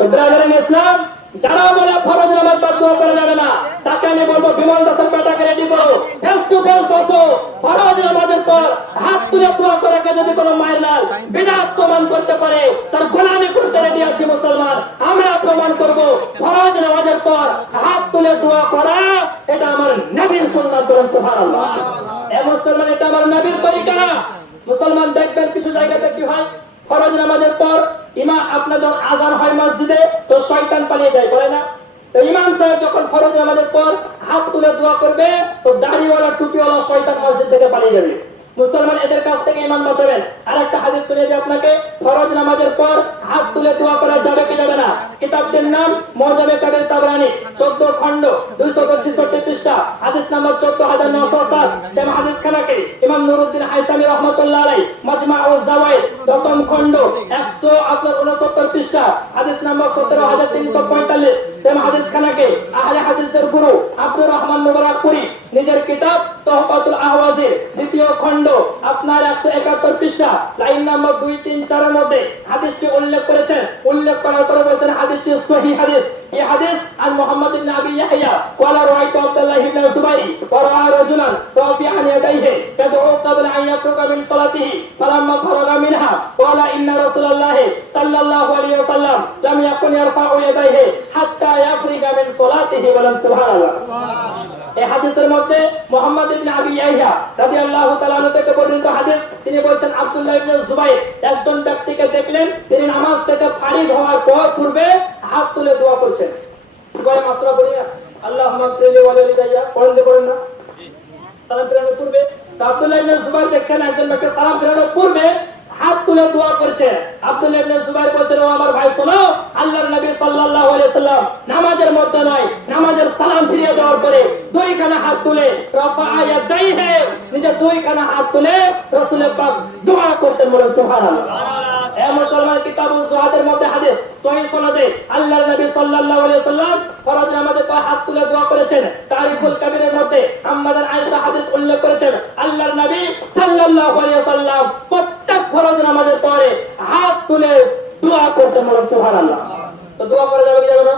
তো ব্রাদার ইসলাম, যারা বলে ফরজ নামাজ বাদ দোয়া করা যাবে না, তাকে আমি বলবো বিমল দাসের পেটাকে রেডি করো, ফেস টু ফেস বসো। ফরজ নামাজের পর হাত তুলে দোয়া করাকে যদি কোনো মায়ের লাল বিদআত প্রমাণ করতে পারে, তার গোলামি করতে রেডি আছি মুসলমান। আমরা প্রমাণ করব ফরজ নামাজের পর হাত তুলে দোয়া করা এটা আমার নবীর সুন্নাত। বলেন সুবহানাল্লাহ। এ মুসলমান, এটা আমার নবীর তরিকা। মুসলমান দেখবেন কিছু জায়গাতে কি হয়, ফরজ নামাজের পর ইমাম আপনাদের আযান হয় মসজিদে, তো শয়তান পালিয়ে যায়, বলে না? তো ইমাম সাহেব যখন ফরজ নামাজের পর হাত তুলে দোয়া করবে, তো দাড়িওয়ালা টুপিওয়ালা শয়তান মসজিদ থেকে পালিয়ে যাবে। মুসলমান, এদের কাছ থেকে ইমান বাঁচাবেন। আরেকটা হাদিস শুনিয়ে দিই আপনাকে, ফরজ নামাজের পর হাত তুলে দোয়া করা যাবে কি যাবে না? কিতাবটির নাম মুআজামে কাবির তাবরানী, 14 খণ্ড 266 পৃষ্ঠা, হাদিস নাম্বার 14907। সেম হাদিস খানাকে ইমাম নুরউদ্দিন হাইসামি রাহমাতুল্লাহ আলাইহি মাজমাউজ জাওয়াইদ 10ম খণ্ড 169 পৃষ্ঠা, হাদিস নাম্বার 17345। সেম হাদিস খানাকে আহলে হাদিসদের গুরু আব্দুর রহমান মুবারাকপুরী নিজের কিতাব তুহফাতুল আহওয়াজির 2য় খণ্ড আপনার 171 পৃষ্ঠা, লাইন নাম্বার 2, 3, 4 এর মধ্যে হাদিসটি উল্লেখ করেছেন। উল্লেখ করার পরে বলেছেন হাদিসটি সহিহ হাদিস। এই হাদিস আন মুহাম্মদ ইবনে আবি ইয়াহইয়া ওয়ালা রাআইতু আব্দুল্লাহ ইবনে জুবাইর ওয়া রাআ রাজুলান রাফিআন ইয়াদাইহি ইয়াদউ ক্বাবলা আন ইয়াফরুগা মিন সালাতিহি ফালাম্মা ফারাগা মিনহা ক্বালা ইন্না রাসূলুল্লাহ সাল্লাল্লাহু আলাইহি ওয়াসাল্লাম লাম ইয়াকুন ইয়ারফাউ ইয়াদাইহি হাত্তা ইয়াফরিগা মিন সালাতিহি। বলেন সুবহানাল্লাহ। এই হাদিসের মধ্যে মুহাম্মদ ইবনে আবি ইয়াহইয়া রাদিয়াল্লাহু তাআলা আনহু থেকে বর্ণিত হাদিস, তিনি বলেন আব্দুল্লাহ ইবনে জুবাইর একজন ব্যক্তিকে দেখলেন, তিনি নামাজ থেকে ফারিগ হওয়ার পূর্বে হাত তুলে দোয়া করছেন। দুবাই মাসরা পড়ি না, আল্লাহুম্মা ফিরলি ওয়া লিদাইয়া পড়েন না সালাম ফিরানোর পূর্বে। তো আব্দুল্লাহ ইবনে জুবাইর দেখছেন একজন ব্যক্তি সালাম ফিরানোর পূর্বে হাত তুলে দোয়া করছে। আব্দুল্লাহ ইবনে জুবাইর বলছেন, ও আমার ভাই শোনো, আল্লাহর নবী সাল্লাল্লাহু আলাইহি সাল্লাম নামাজের মধ্যে নয়, নামাজের সালাম ফিরিয়ে দেওয়ার পরে দুইখানা হাত তুলে রাফাআ ইয়াদাইহি, নিজে দুইখানা হাত তুলে রাসূল পাক দোয়া করতেন। বলেন সুবহানাল্লাহ। এ মুসলমান, কিতাবুজ জুহাদের মধ্যে হাদিস সহিহ সনদে আল্লাহর নবী সাল্লাল্লাহু আলাইহি সাল্লাম ফরজ নামাজে পা হাত তুলে দোয়া করেছেন। তারিকুল কাবীরের মধ্যে আম্মাদান আয়েশা হাদিস উল্লেখ করেছেন, আল্লাহর নবী সাল্লাল্লাহু আলাইহি সাল্লাম প্রত্যেক ফরজ নামাজের পরে হাত তুলে দোয়া করতেন। বলেন সুবহানাল্লাহ। তো দোয়া করা যাবে কি যাবে না?